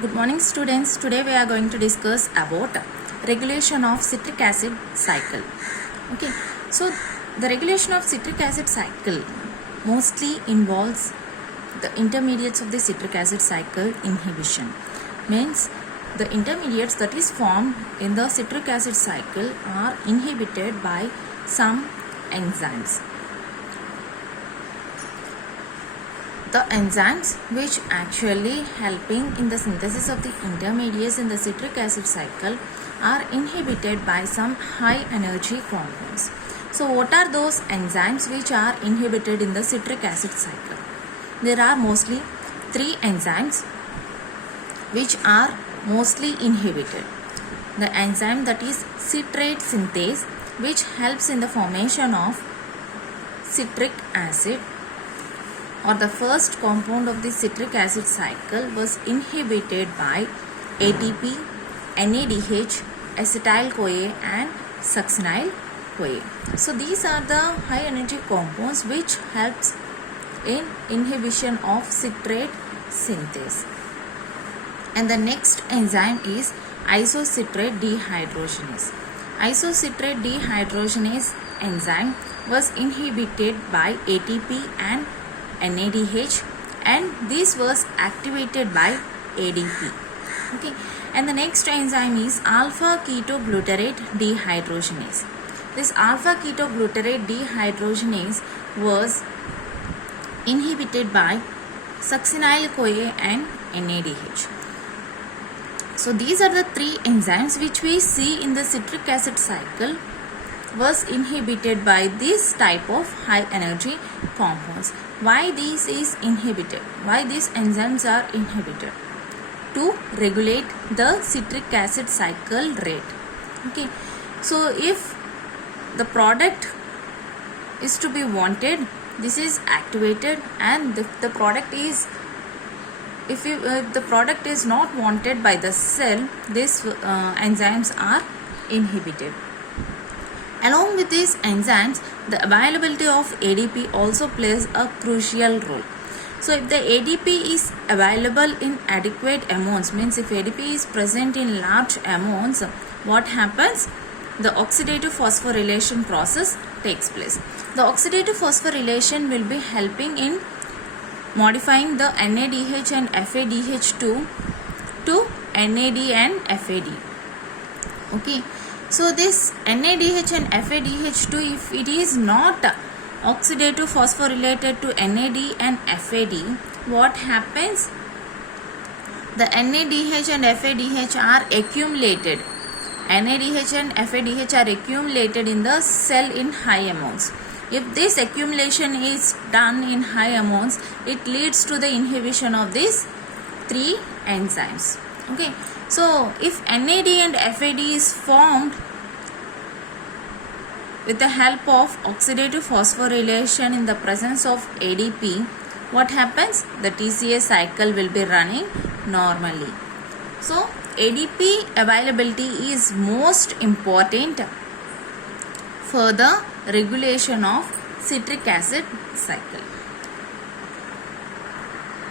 Good morning students. Today we are going to discuss about regulation of citric acid cycle. Okay. So the regulation of citric acid cycle mostly involves the intermediates of the citric acid cycle inhibition. Means the intermediates that is formed in the citric acid cycle are inhibited by some enzymes. The enzymes which actually helping in the synthesis of the intermediates in the citric acid cycle are inhibited by some high energy compounds. So what are those enzymes which are inhibited in the citric acid cycle? There are mostly three enzymes which are mostly inhibited. The enzyme that is citrate synthase, which helps in the formation of citric acid, or the first compound of the citric acid cycle, was inhibited by ATP, NADH, acetyl-CoA and succinyl-CoA. So these are the high energy compounds which helps in inhibition of citrate synthase. And the next enzyme is isocitrate dehydrogenase. Isocitrate dehydrogenase enzyme was inhibited by ATP and NADH, and this was activated by ADP. Okay, and the next enzyme is alpha ketoglutarate dehydrogenase. This alpha ketoglutarate dehydrogenase was inhibited by succinyl-CoA and NADH. So these are the three enzymes which we see in the citric acid cycle was inhibited by this type of high energy compounds. Why this is inhibited? Why these enzymes are inhibited? To regulate the citric acid cycle rate. Okay, so if the product is to be wanted, this is activated, and if the product is if the product is not wanted by the cell, these enzymes are inhibited. Along with these enzymes, the availability of ADP also plays a crucial role. So if the ADP is available in adequate amounts, means if ADP is present in large amounts, what happens? The oxidative phosphorylation process takes place. The oxidative phosphorylation will be helping in modifying the NADH and FADH2 to NAD and FAD. Okay. So this NADH and FADH2, if it is not oxidative phosphorylated to NAD and FAD, what happens? The NADH and FADH are accumulated. NADH and FADH are accumulated in the cell in high amounts. If this accumulation is done in high amounts, it leads to the inhibition of these three enzymes. Okay. So if NAD and FAD is formed with the help of oxidative phosphorylation in the presence of ADP, what happens? The TCA cycle will be running normally. So ADP availability is most important for the regulation of citric acid cycle.